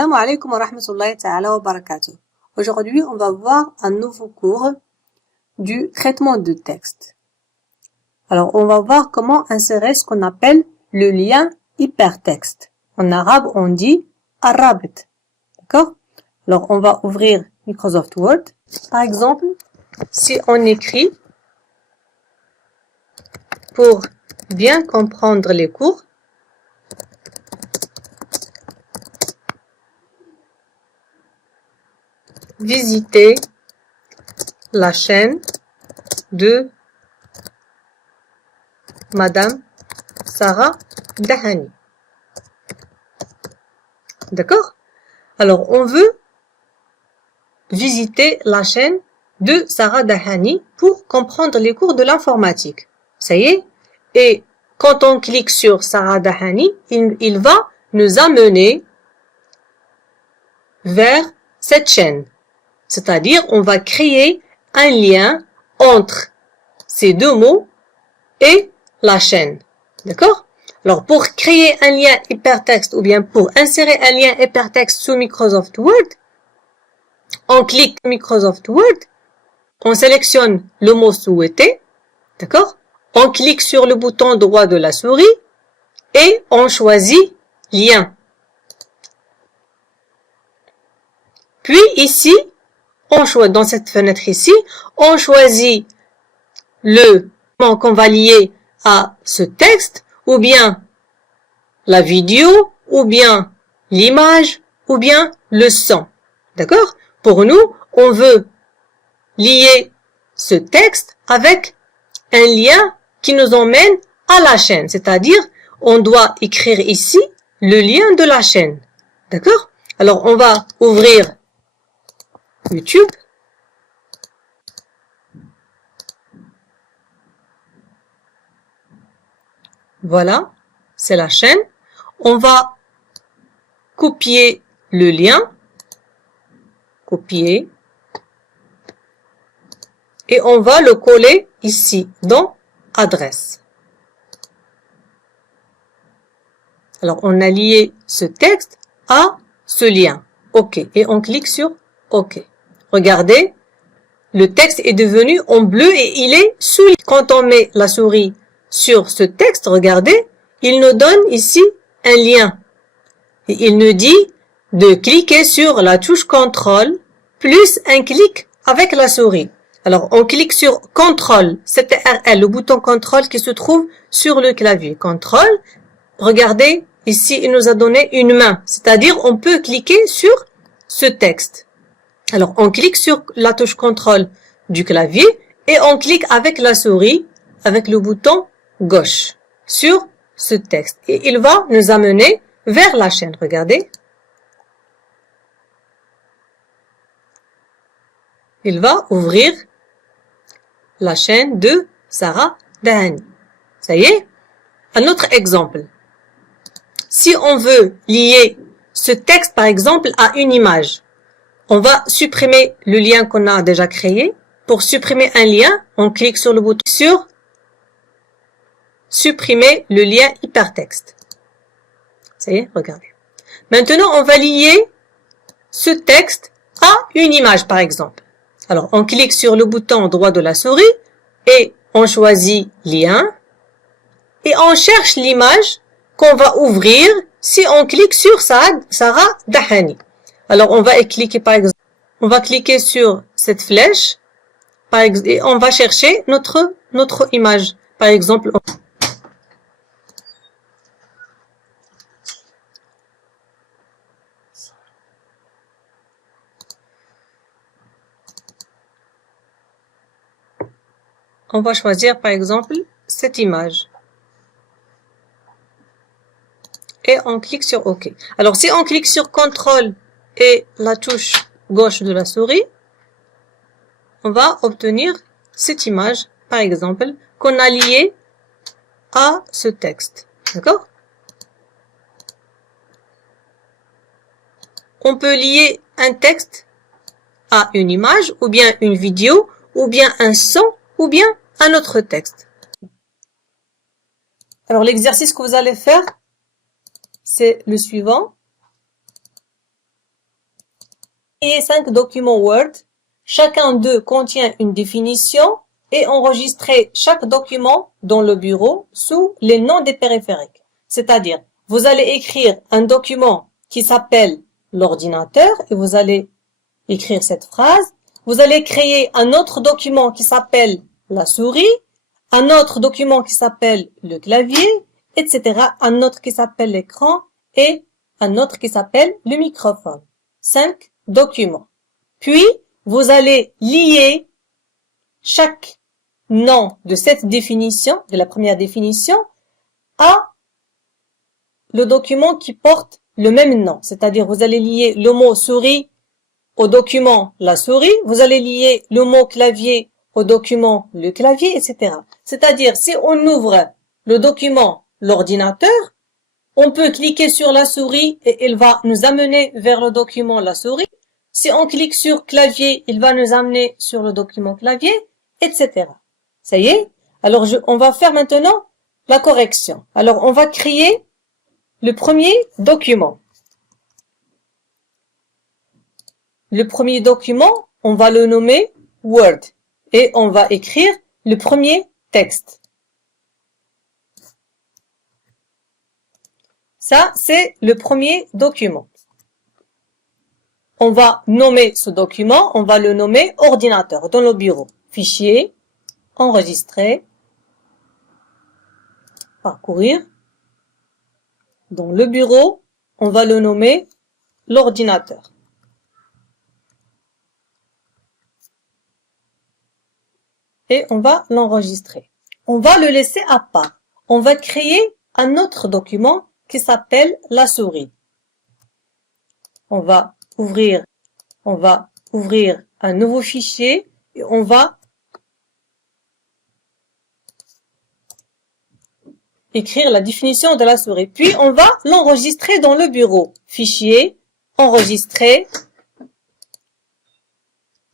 Assalamu alaikum wa rahmatullahi ta'ala wa barakatuh. Aujourd'hui, on va voir un nouveau cours du traitement de texte. Alors, on va voir comment insérer ce qu'on appelle le lien hypertexte. En arabe, on dit arabit. D'accord? Alors, on va ouvrir Microsoft Word. Par exemple, si on écrit pour bien comprendre les cours, visitez la chaîne de Madame Sarah Dahani. D'accord? Alors, on veut visiter la chaîne de Sarah Dahani pour comprendre les cours de l'informatique. Ça y est? Et quand on clique sur Sarah Dahani, il va nous amener vers cette chaîne. C'est-à-dire, on va créer un lien entre ces deux mots et la chaîne. D'accord? Alors, pour créer un lien hypertexte ou bien pour insérer un lien hypertexte sous Microsoft Word, on clique Microsoft Word, on sélectionne le mot souhaité, d'accord? On clique sur le bouton droit de la souris et on choisit lien. Puis ici, on choisit, dans cette fenêtre ici, on choisit le mot qu'on va lier à ce texte, ou bien la vidéo, ou bien l'image, ou bien le son. D'accord? Pour nous, on veut lier ce texte avec un lien qui nous emmène à la chaîne. C'est-à-dire, on doit écrire ici le lien de la chaîne. D'accord? Alors, on va ouvrir YouTube. Voilà, c'est la chaîne. On va copier le lien. Copier. Et on va le coller ici, dans adresse. Alors, on a lié ce texte à ce lien. OK. Et on clique sur OK. Regardez, le texte est devenu en bleu et il est sous. Quand on met la souris sur ce texte, regardez, il nous donne ici un lien. Et il nous dit de cliquer sur la touche CTRL plus un clic avec la souris. Alors, on clique sur CTRL, CTRL, le bouton CTRL qui se trouve sur le clavier. CTRL, regardez, ici, il nous a donné une main. C'est-à-dire, on peut cliquer sur ce texte. Alors, on clique sur la touche CTRL du clavier et on clique avec la souris, avec le bouton gauche, sur ce texte. Et il va nous amener vers la chaîne. Regardez. Il va ouvrir la chaîne de Sarah Dahani. Ça y est? Un autre exemple. Si on veut lier ce texte, par exemple, à une image, on va supprimer le lien qu'on a déjà créé. Pour supprimer un lien, on clique sur le bouton sur supprimer le lien hypertexte. Ça y est, regardez. Maintenant, on va lier ce texte à une image, par exemple. Alors, on clique sur le bouton droit de la souris et on choisit lien et on cherche l'image qu'on va ouvrir si on clique sur Sarah Dahani. Alors, on va cliquer, par exemple, on va cliquer sur cette flèche, par exemple, et on va chercher notre image. Par exemple, on va choisir, par exemple, cette image. Et on clique sur OK. Alors, si on clique sur CTRL et la touche gauche de la souris, on va obtenir cette image, par exemple, qu'on a liée à ce texte. D'accord? On peut lier un texte à une image, ou bien une vidéo, ou bien un son, ou bien un autre texte. Alors, l'exercice que vous allez faire, c'est le suivant. créer 5 documents Word. Chacun d'eux contient une définition et enregistrer chaque document dans le bureau sous les noms des périphériques. C'est-à-dire, vous allez écrire un document qui s'appelle l'ordinateur et vous allez écrire cette phrase. Vous allez créer un autre document qui s'appelle la souris, un autre document qui s'appelle le clavier, etc. Un autre qui s'appelle l'écran et un autre qui s'appelle le microphone. 5 documents. Puis, vous allez lier chaque nom de cette définition, de la première définition, à le document qui porte le même nom. C'est-à-dire, vous allez lier le mot souris au document la souris, vous allez lier le mot clavier au document le clavier, etc. C'est-à-dire, si on ouvre le document l'ordinateur, on peut cliquer sur la souris et elle va nous amener vers le document la souris. Si on clique sur clavier, il va nous amener sur le document clavier, etc. Ça y est? Alors, on va faire maintenant la correction. Alors, on va créer le premier document. Le premier document, on va le nommer Word et on va écrire le premier texte. Ça, c'est le premier document. On va nommer ce document, on va le nommer ordinateur dans le bureau. Fichier, enregistrer, parcourir. Dans le bureau, on va le nommer l'ordinateur. Et on va l'enregistrer. On va le laisser à part. On va créer un autre document qui s'appelle la souris. On va ouvrir un nouveau fichier et on va écrire la définition de la souris. Puis, on va l'enregistrer dans le bureau. Fichier, enregistrer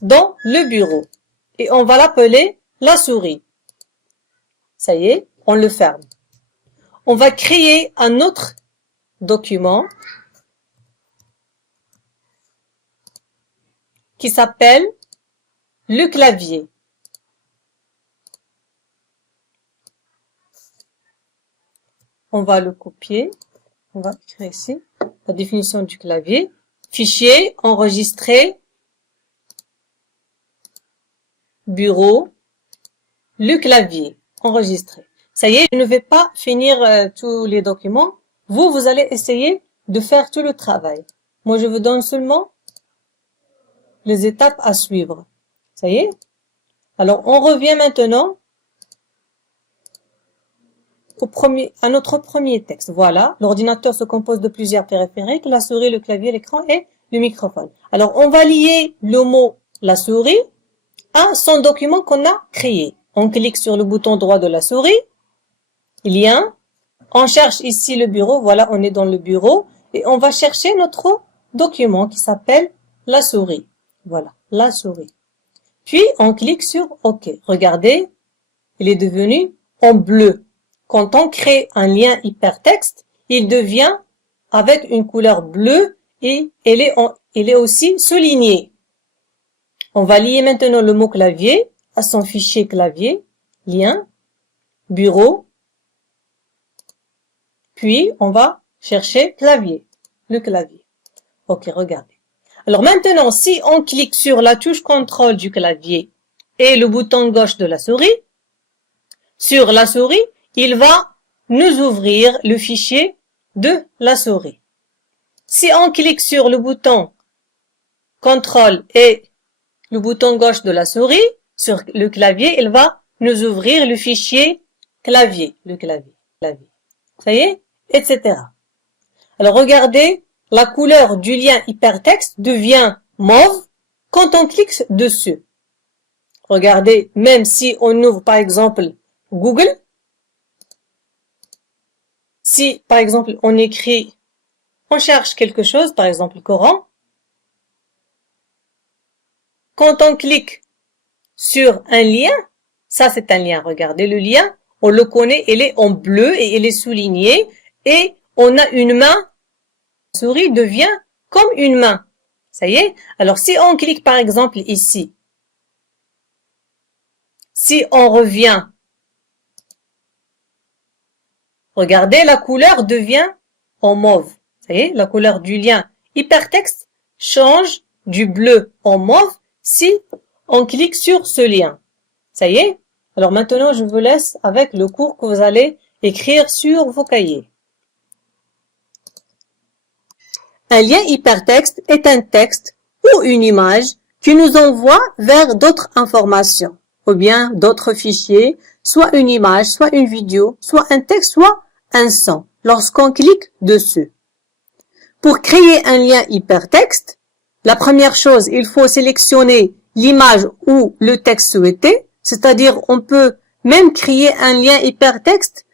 dans le bureau. Et on va l'appeler la souris. Ça y est, on le ferme. On va créer un autre document qui s'appelle le clavier. On va le copier. On va écrire ici la définition du clavier. Fichier, enregistrer, bureau, le clavier, enregistrer. Ça y est, je ne vais pas finir tous les documents. Vous allez essayer de faire tout le travail. Moi, je vous donne seulement les étapes à suivre. Ça y est? Alors, on revient maintenant à notre premier texte. Voilà, l'ordinateur se compose de plusieurs périphériques, la souris, le clavier, l'écran et le microphone. Alors, on va lier le mot la souris à son document qu'on a créé. On clique sur le bouton droit de la souris, lien, on cherche ici le bureau, voilà, on est dans le bureau, et on va chercher notre document qui s'appelle la souris. Voilà, la souris. Puis, on clique sur OK. Regardez, il est devenu en bleu. Quand on crée un lien hypertexte, il devient avec une couleur bleue et il est aussi souligné. On va lier maintenant le mot clavier à son fichier clavier, lien, bureau, puis on va chercher clavier, le clavier. Ok, regardez. Alors maintenant, si on clique sur la touche contrôle du clavier et le bouton gauche de la souris, sur la souris, il va nous ouvrir le fichier de la souris. Si on clique sur le bouton contrôle et le bouton gauche de la souris, sur le clavier, il va nous ouvrir le fichier clavier, le clavier. Ça y est, etc. Alors regardez, la couleur du lien hypertexte devient mauve quand on clique dessus. Regardez, même si on ouvre par exemple Google, si par exemple on cherche quelque chose, par exemple Coran, quand on clique sur un lien, ça c'est un lien, regardez le lien, on le connaît, il est en bleu et il est souligné et on a une main, la souris devient comme une main. Ça y est? Alors, si on clique par exemple ici, si on revient, regardez, la couleur devient en mauve. Ça y est? La couleur du lien hypertexte change du bleu en mauve si on clique sur ce lien. Ça y est? Alors maintenant, je vous laisse avec le cours que vous allez écrire sur vos cahiers. Un lien hypertexte est un texte ou une image qui nous envoie vers d'autres informations, ou bien d'autres fichiers, soit une image, soit une vidéo, soit un texte, soit un son, lorsqu'on clique dessus. Pour créer un lien hypertexte, la première chose, il faut sélectionner l'image ou le texte souhaité, c'est-à-dire on peut même créer un lien hypertexte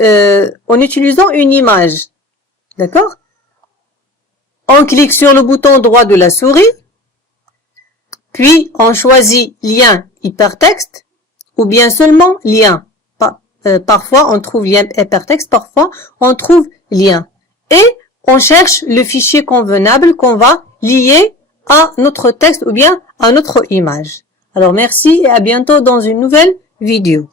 en utilisant une image. D'accord? On clique sur le bouton droit de la souris, puis on choisit lien hypertexte ou bien seulement lien. Parfois on trouve lien hypertexte, parfois on trouve lien. Et on cherche le fichier convenable qu'on va lier à notre texte ou bien à notre image. Alors merci et à bientôt dans une nouvelle vidéo.